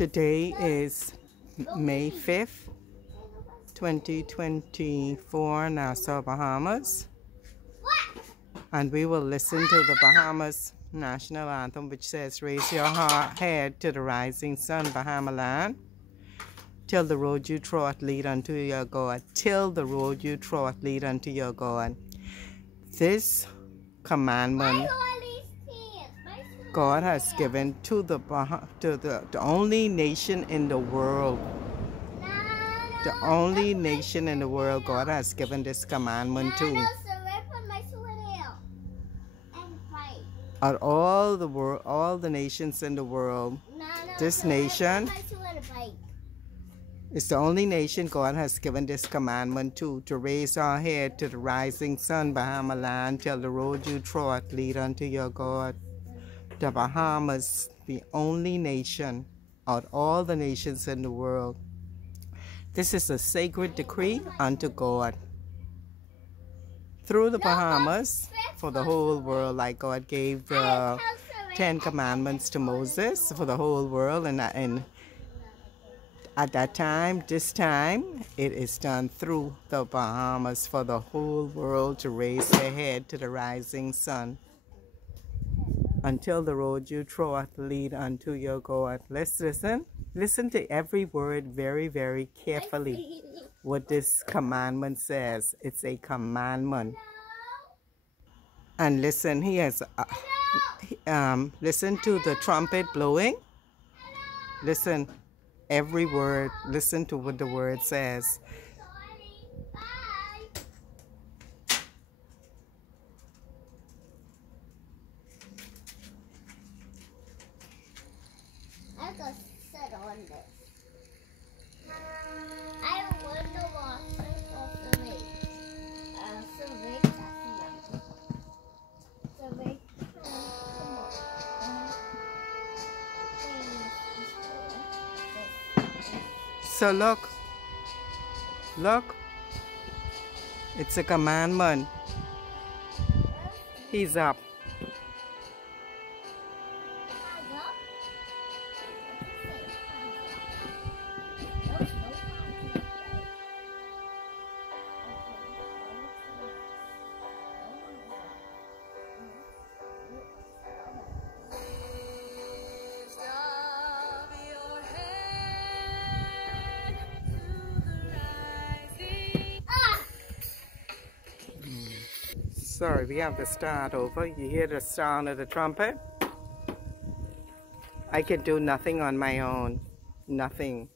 Today is May 5th, 2024, Nassau, Bahamas. And we will listen to the Bahamas national anthem, which says, "Raise your head to the rising sun, Bahama land. Till the road you trod lead unto your God. Till the road you trod lead unto your God." This commandment God has given to the only nation in the world. The only nation in the world God has given this commandment to. Out all the world, all the nations in the world, this nation is the only nation God has given this commandment to raise our head to the rising sun, Bahama land, till the road you trod lead unto your God. The Bahamas, the only nation out all the nations in the world. This is a sacred decree unto God. Through the Bahamas, for the whole world, like God gave the 10 Commandments to Moses for the whole world, and at that time, this time, it is done through the Bahamas for the whole world to raise their head to the rising sun. Until the road you trod lead unto your God. Let's listen. Listen to every word very, very carefully. What this commandment says. It's a commandment. And listen, he has listen to the trumpet blowing. Listen, every word. Listen to what the word says. I got set on this. I wonder what of the lake. So look, it's a commandment. He's up. Sorry, we have to start over. You hear the sound of the trumpet? I can do nothing on my own. Nothing.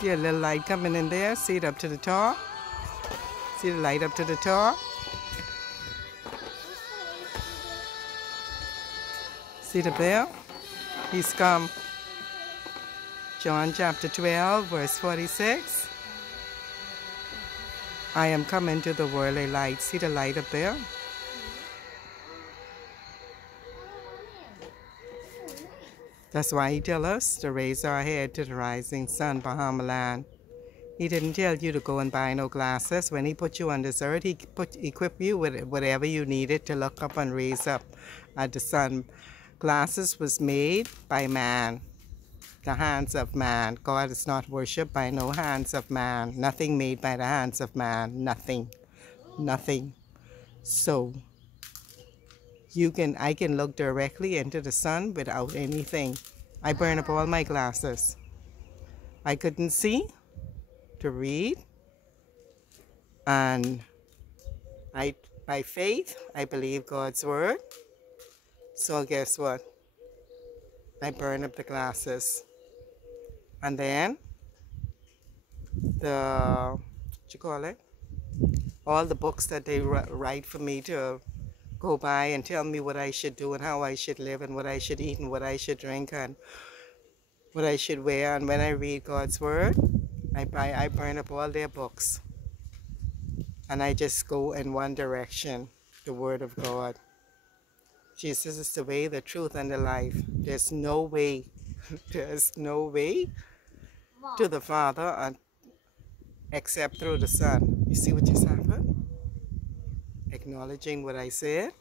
See a little light coming in there? See it up to the top? See the light up to the top? See the bell? He's come. John chapter 12, verse 46. I am come into the worldly light. See the light up there? That's why he tells us to raise our head to the rising sun, Bahamas land. He didn't tell you to go and buy no glasses. When he put you on this earth, he equipped you with whatever you needed to look up and raise up at the sun. Glasses was made by man, the hands of man. God is not worshipped by no hands of man. Nothing made by the hands of man. Nothing. Nothing. So I can look directly into the sun without anything. I burn up all my glasses. I couldn't see to read, and by faith I believe God's word. So guess what? I burn up the glasses, and then all the books that they write for me to go by and tell me what I should do and how I should live and what I should eat and what I should drink and what I should wear. And when I read God's word, I burn up all their books, and I just go in one direction, the word of God. Jesus is the way, the truth, and the life. There's no way, there's no way to the Father except through the Son. You see what just happened? Acknowledging what I said.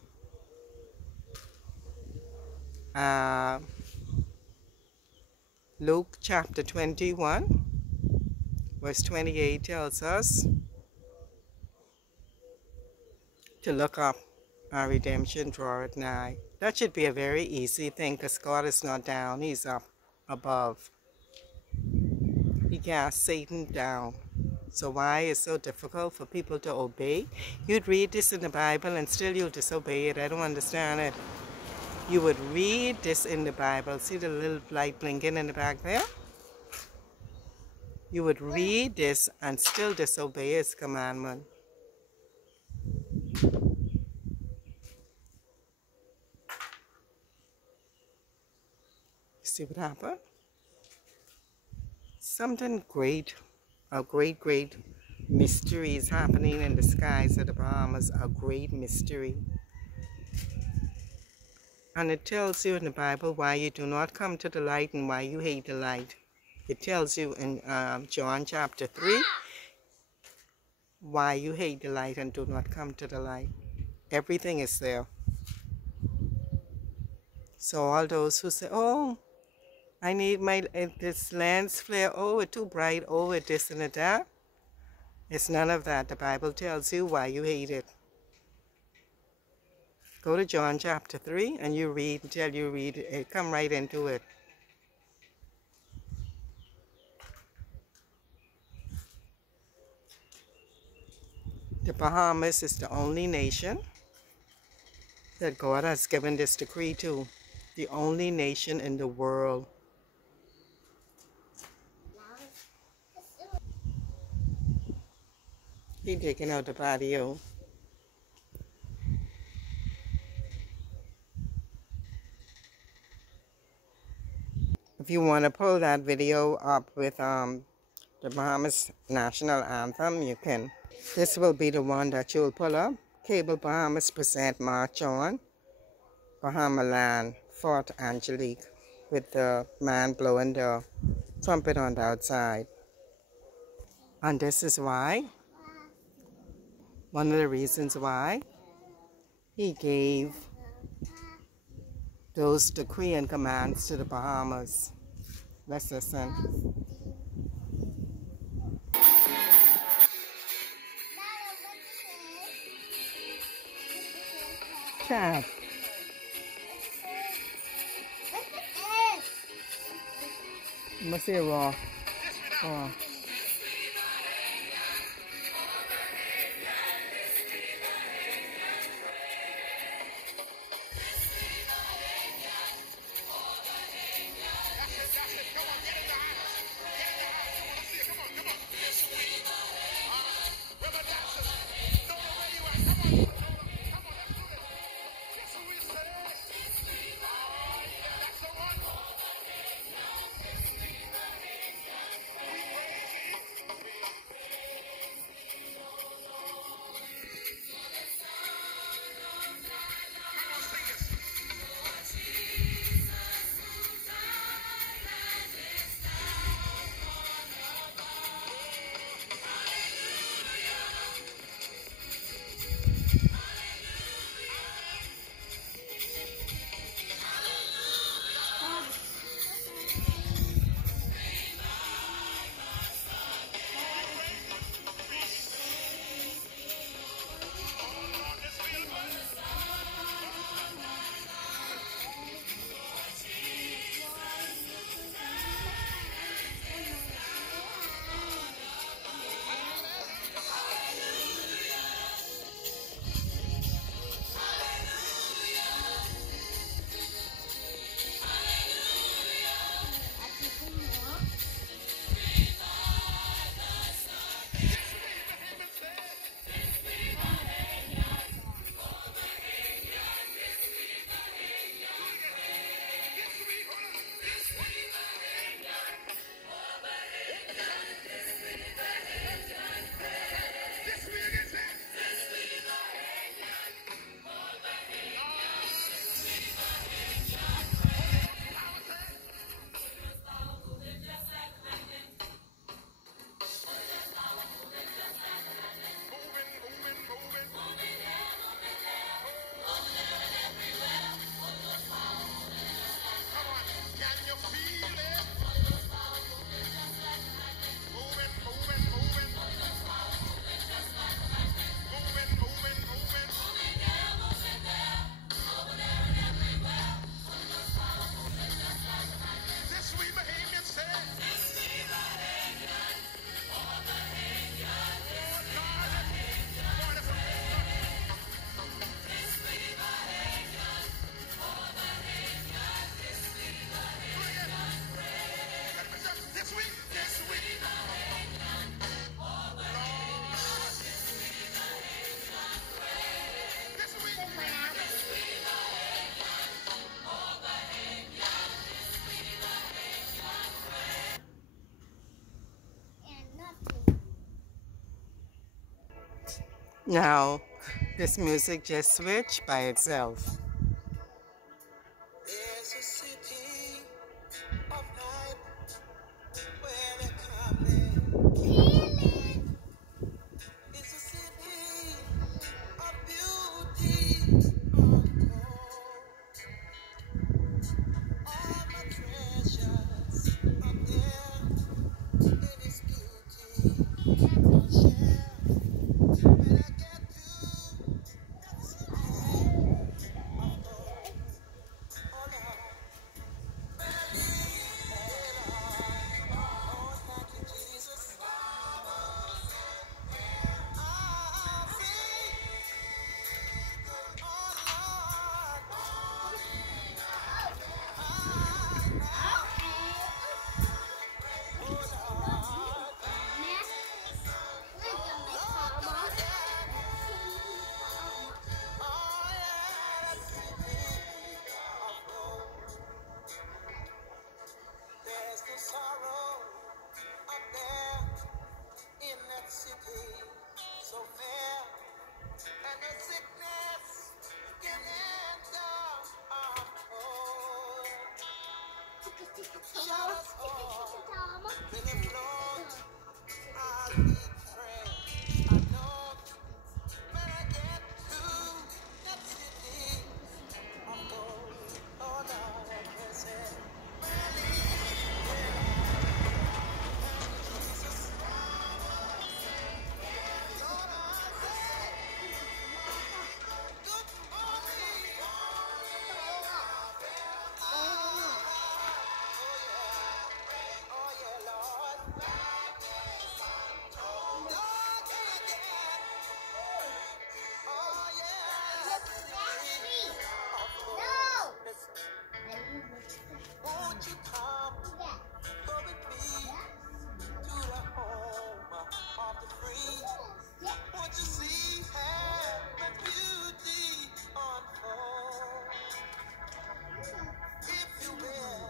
Luke chapter 21, verse 28 tells us to look up our redemption draweth nigh. That should be a very easy thing, because God is not down, he's up above. He cast Satan down. So why is it so difficult for people to obey? You'd read this in the Bible and still you'll disobey it. I don't understand it. You would read this in the Bible. See the little light blinking in the back there? You would read this and still disobey his commandment. See what happened? Something great, a great mystery is happening in the skies of the Bahamas, a great mystery. And it tells you in the Bible why you do not come to the light and why you hate the light. It tells you in John chapter 3 why you hate the light and do not come to the light. Everything is there. So all those who say, oh, I need this lens flare, oh, it's too bright, oh, it's this and that. It's none of that. The Bible tells you why you hate it. Go to John chapter 3 and you read until you read it. Come right into it. The Bahamas is the only nation that God has given this decree to. The only nation in the world. He's taking out the patio. If you want to pull that video up with the Bahamas National Anthem, you can. This will be the one that you'll pull up. Cable Bahamas present March On, Bahamas Land, Fort Angelique, with the man blowing the trumpet on the outside. And this is why, one of the reasons why he gave those decree and commands to the Bahamas. Let's listen. Chad. Must say raw. Oh. Now, this music just switched by itself. There's a city of light where the coming. It's a city of beauty untold. All my treasures are there in its beauty. I'll share when I get to that city of gold. Oh Lord. There's no sorrow up there in that city so fair, and no sickness can enter our cold. Shout us all when it flows. I'll be free. I know when I get to that city of gold. Oh Lord, I can say, won't you come, go with me to the home of the free? Won't you see heaven's beauty unfold? If you will,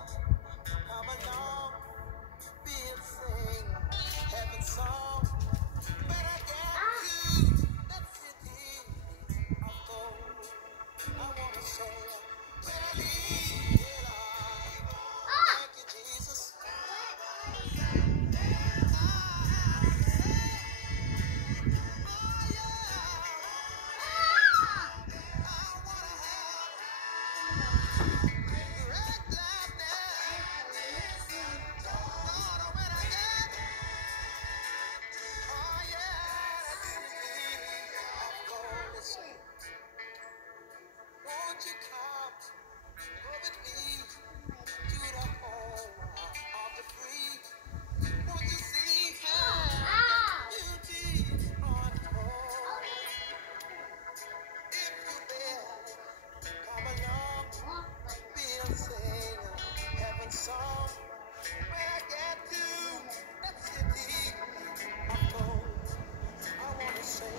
come along, we'll sing heaven's song. When I get to that city of gold, I wanna say, thank you, Jesus. Won't you come, go with me to the home of the free? Won't you see heaven's beauty unfold? If you will, come along, we'll sing heaven's song. When I get to that city of gold, I wanna say,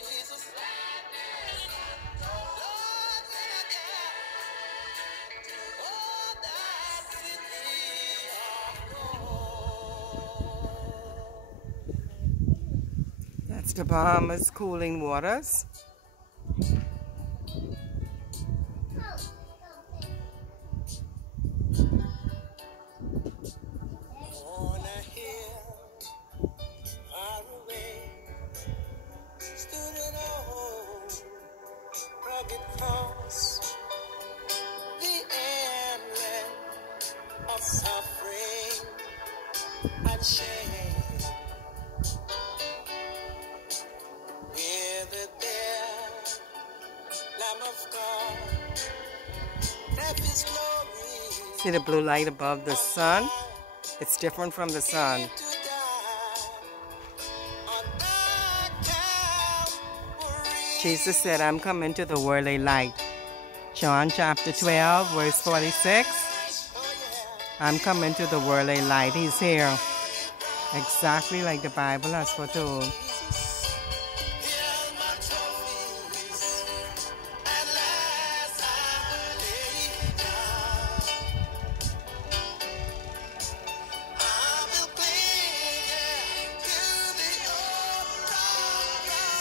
Jesus. That's the Bahamas cooling waters. On a hill far away stood an old rugged cross, the emblem of suffering and shame. Withered there, Lamb of God, left His glory. See the blue light above the sun? It's different from the sun. Jesus said, I'm coming to the worldly light. John chapter 12, verse 46. I'm coming to the worldly light. He's here. Exactly like the Bible has foretold.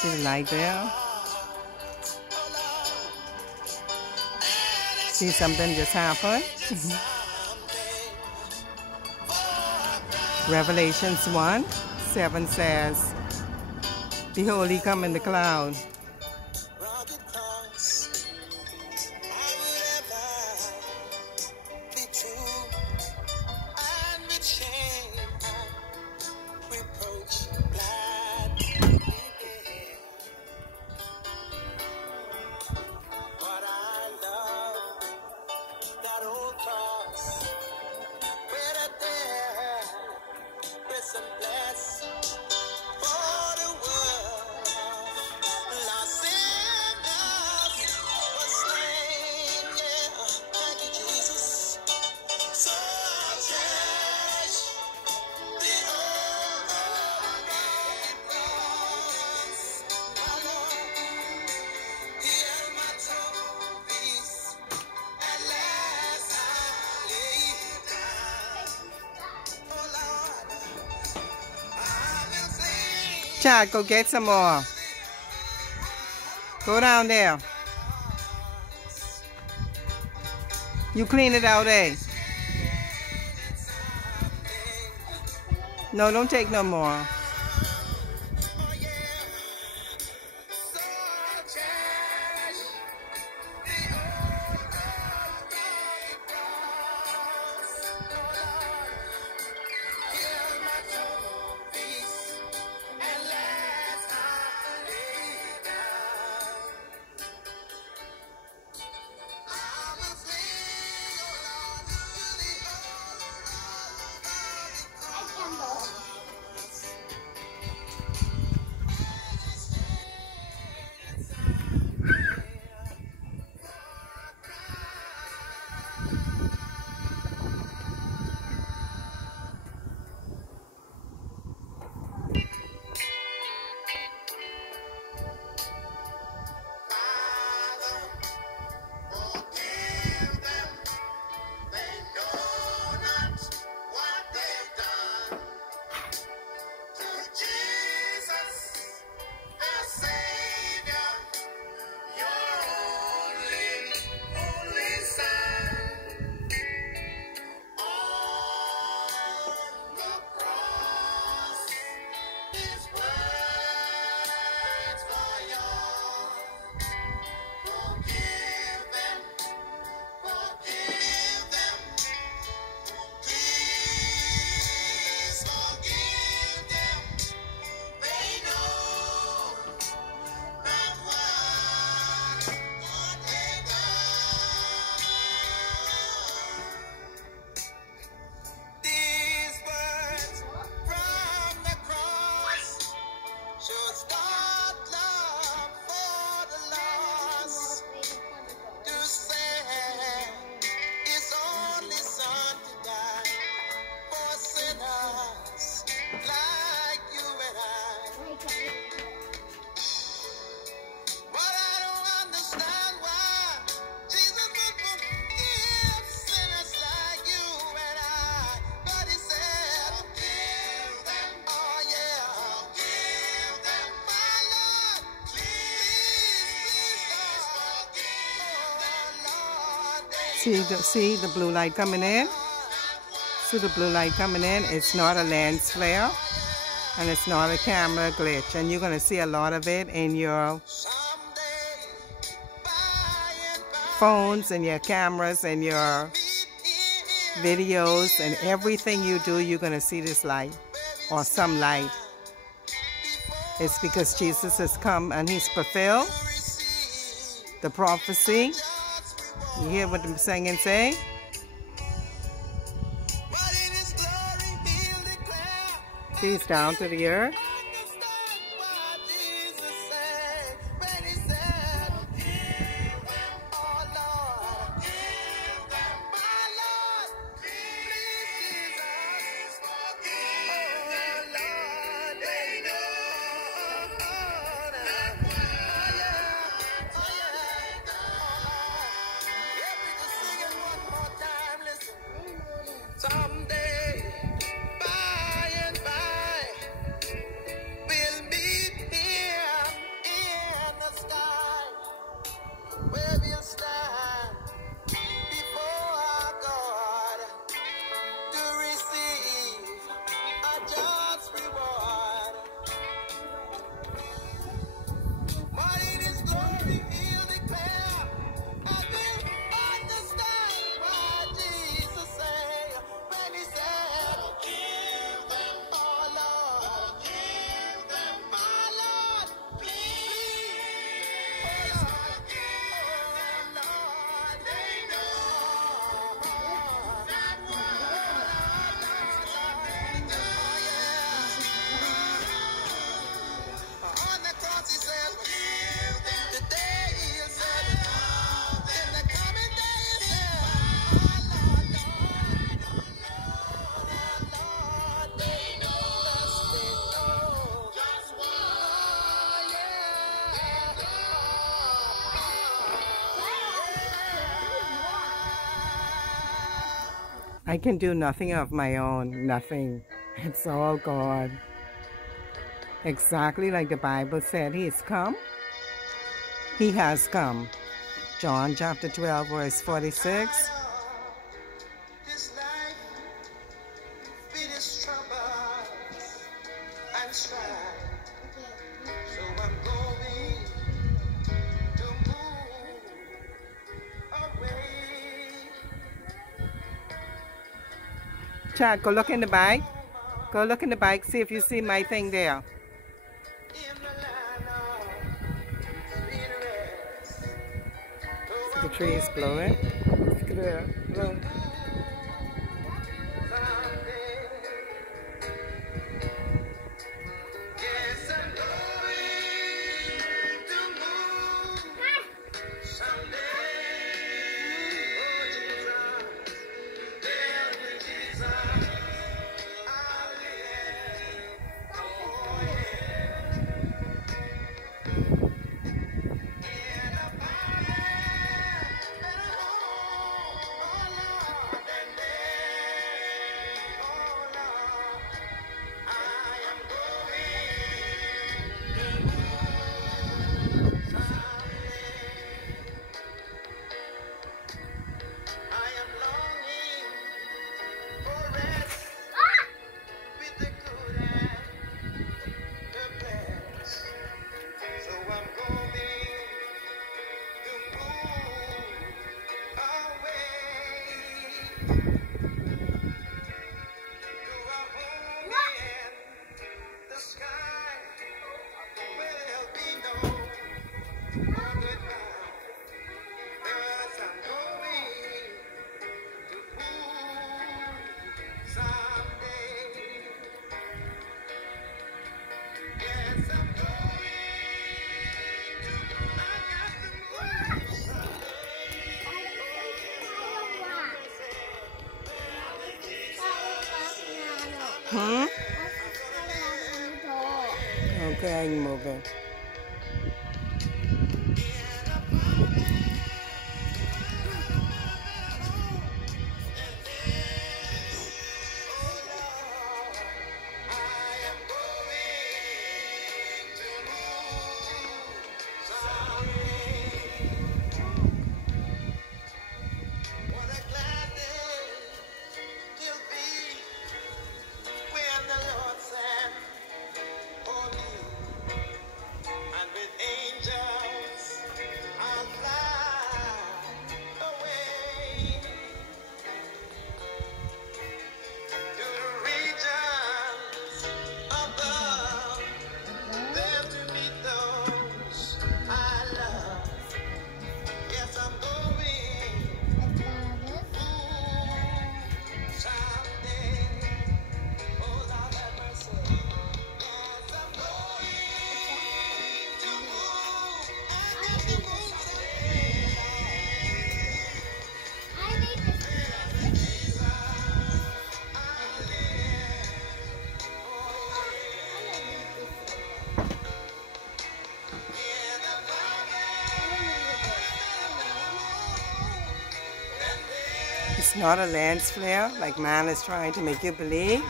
See the light there? See something just happened? Revelations 1:7 says, behold, he come in the cloud. Chad, go get some more. Go down there. You clean it out, eh? No, don't take no more. See the blue light coming in? See the blue light coming in? It's not a lens flare and it's not a camera glitch, and you're going to see a lot of it in your phones and your cameras and your videos, and everything you do, you're going to see this light or some light. It's because Jesus has come and he's fulfilled the prophecy. You hear what the singing say? He's down to the earth. Someday, by and by, I can do nothing of my own, nothing. It's all God. Exactly like the Bible said, He has come. He has come. John chapter 12, verse 46. This life with its troubles and strife. So I'm going to move away. Chad, go look in the bike. Go look in the bike, see if you see my thing there. In the land of CHARIOTS. The tree is blowing. Look at that. Look. Yes, I'm going to move someday. Oh, Jesus, tell me, Jesus, I'll live. Oh, yeah. In a valley, oh, Lord, and there, oh, Lord, I am going to move someday. I am longing for rest with the good and the bad. So I'm going to move away to a home in the sky where there'll be no more goodbye. 'Cause I'm going to move someday. Yes, I'm going to. I got to move Hmm? Okay, I'm moving. What a glad day it'll be when the Lord sent for me, and with angels I'll fly away to the regions above, there to meet those I love. Yes, I'm going someday. Oh, Lord have mercy. Yes, I'm going to move. I got to move someday. Jesus, I'll live. Oh, in the valley. It's not a lens flare like man is trying to make you believe.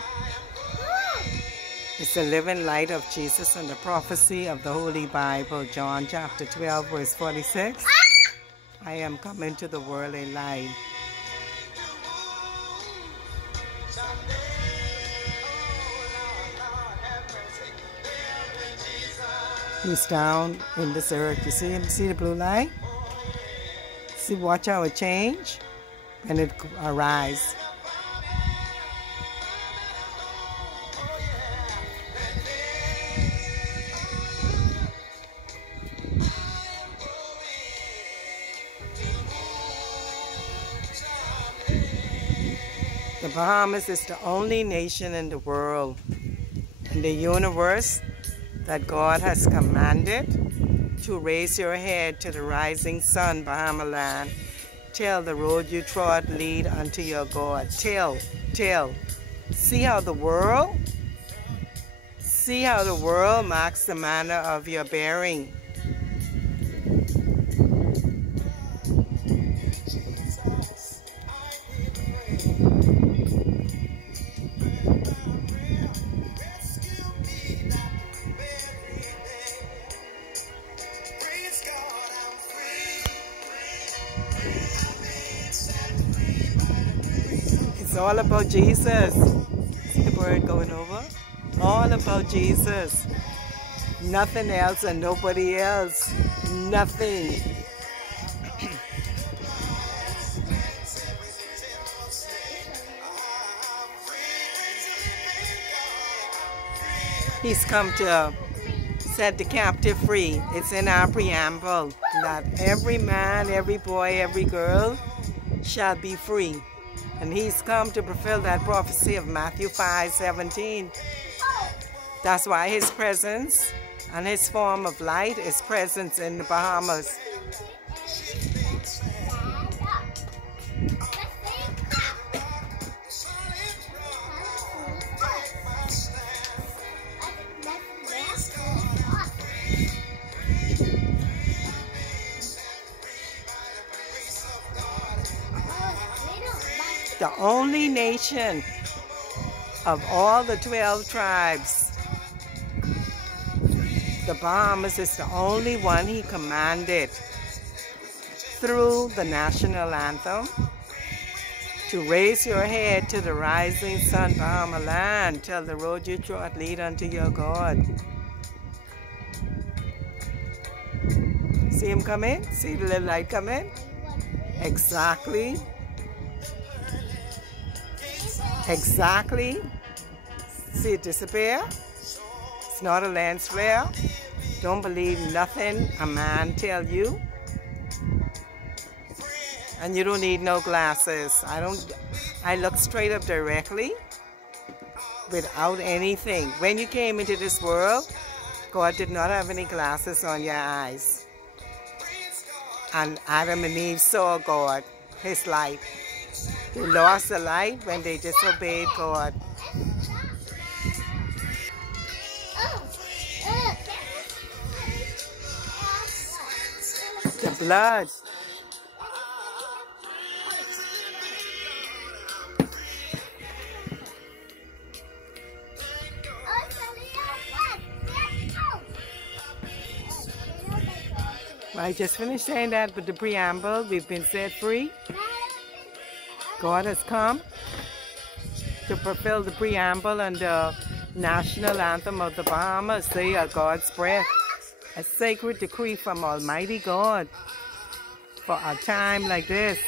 It's the living light of Jesus and the prophecy of the Holy Bible, John chapter 12, verse 46. I am coming to the world a light. He's down in this earth. You see him? See the blue light? See, watch how it change and it arise. The Bahamas is the only nation in the world, in the universe, that God has commanded to raise your head to the rising sun, Bahama land. Tell the road you trod lead unto your God. Tell. See how the world marks the manner of your bearing. all about Jesus. See the bird going over? All about Jesus. Nothing else and nobody else. Nothing. He's come to set the captive free. It's in our preamble that every man, every boy, every girl shall be free. And he's come to fulfill that prophecy of Matthew 5:17. That's why his presence and his form of light is presence in the Bahamas. The only nation of all the 12 tribes, the Bahamas is the only one he commanded through the national anthem to raise your head to the rising sun, Bahama land, till the road you trod lead unto your God. See him coming? See the little light coming? Exactly. Exactly. See it disappear? It's not a lens flare. Don't believe nothing a man tell you. And you don't need no glasses. I look straight up directly without anything. When you came into this world, God did not have any glasses on your eyes. And Adam and Eve saw God, his light. They lost the light when they disobeyed God. The blood. I just finished saying that with the preamble. We've been set free. God has come to fulfill the preamble and the national anthem of the Bahamas. They are God's breath, a sacred decree from Almighty God for a time like this.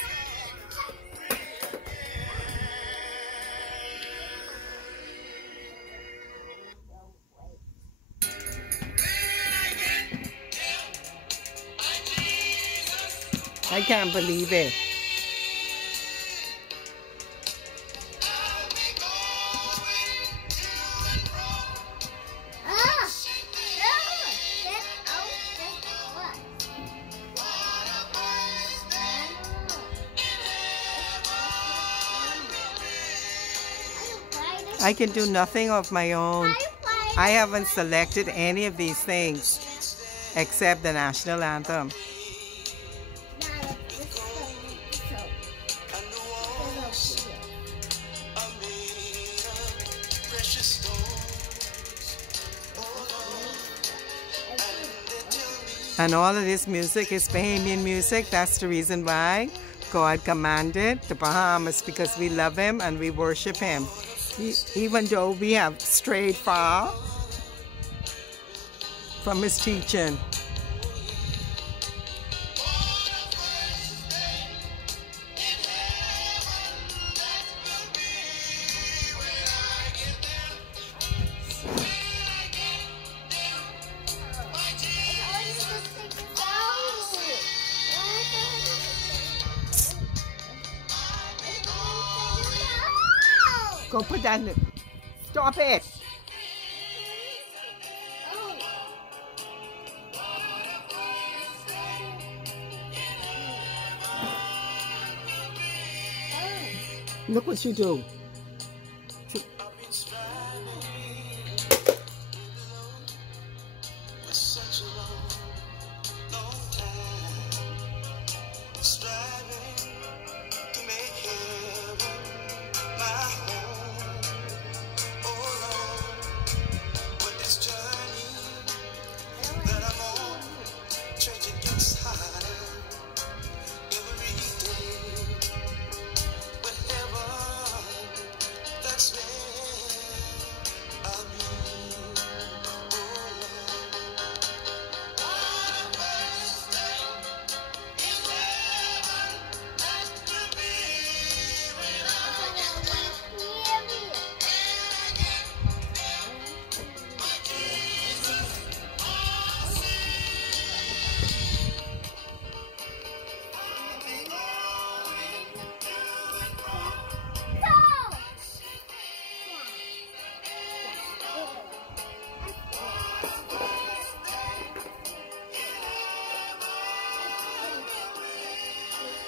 I can't believe it. I can do nothing of my own. I haven't selected any of these things except the national anthem. And all of this music is Bahamian music. That's the reason why God commanded the Bahamas, because we love him and we worship him. Even though we have strayed far from his teaching. Go put that in. Stop it. Look what you do.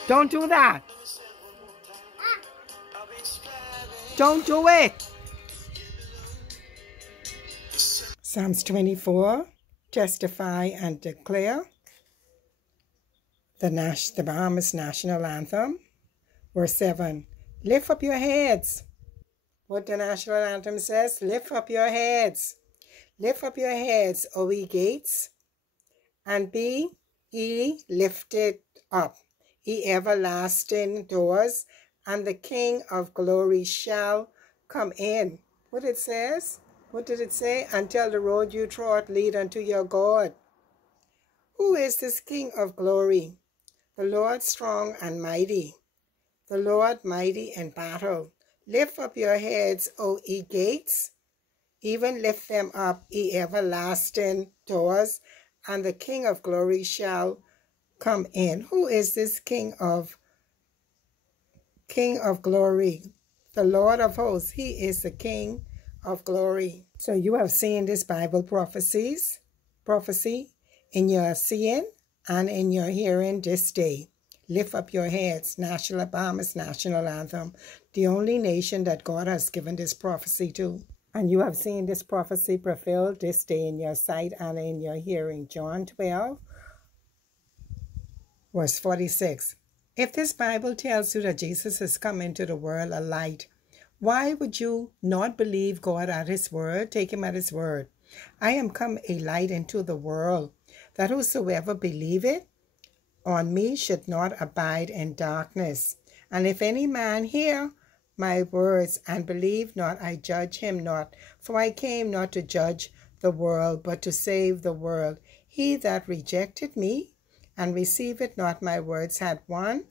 Don't do that. Don't do it. Psalms 24, testify and declare the Bahamas national anthem. Verse 7, lift up your heads. What the national anthem says, lift up your heads. Lift up your heads, O ye gates, and be ye lifted up, ye everlasting doors, and the King of glory shall come in. What it says? What did it say? Until the road you trod lead unto your God. Who is this King of glory? The Lord strong and mighty, the Lord mighty in battle. Lift up your heads, O ye gates, even lift them up, ye everlasting doors, and the King of glory shall come in. Who is this King of glory? The Lord of hosts. He is the King of glory. So you have seen this Bible prophecy in your seeing and in your hearing this day. Lift up your heads, Bahamas national anthem, the only nation that God has given this prophecy to. And you have seen this prophecy fulfilled this day in your sight and in your hearing. John 12, verse 46. If this Bible tells you that Jesus has come into the world a light, why would you not believe God at his word? Take him at his word. I am come a light into the world, that whosoever believeth on me should not abide in darkness. And if any man hear my words and believe not, I judge him not. For I came not to judge the world, but to save the world. He that rejected me and receiveth not my words had one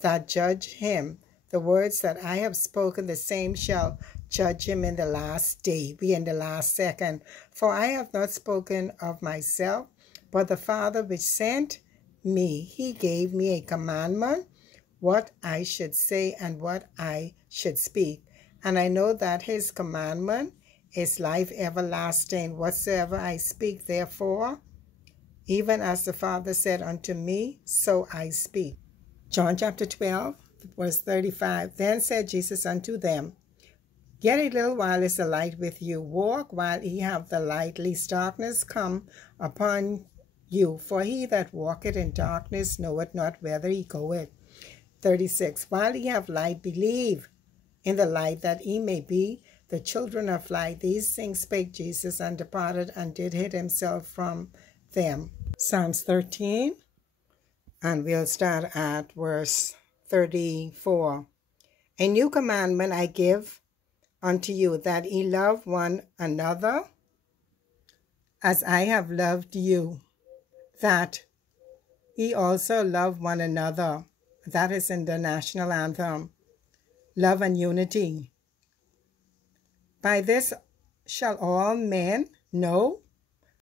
that judge him. The words that I have spoken, the same shall judge him in the last day, be in the last second. For I have not spoken of myself, but the Father which sent me, he gave me a commandment, what I should say and what I should speak. And I know that his commandment is life everlasting. Whatsoever I speak, therefore, even as the Father said unto me, so I speak. John chapter 12, verse 35. Then said Jesus unto them, yet a little while is the light with you. Walk while ye have the light, lest darkness come upon you. For he that walketh in darkness knoweth not whither he goeth. 36. While ye have light, believe in the light, that ye may be the children of light. These things spake Jesus, and departed, and did hid himself from them. Psalms 13, and we'll start at verse 34. A new commandment I give unto you, that ye love one another as I have loved you, that ye also love one another. That is in the national anthem. Love and unity. By this shall all men know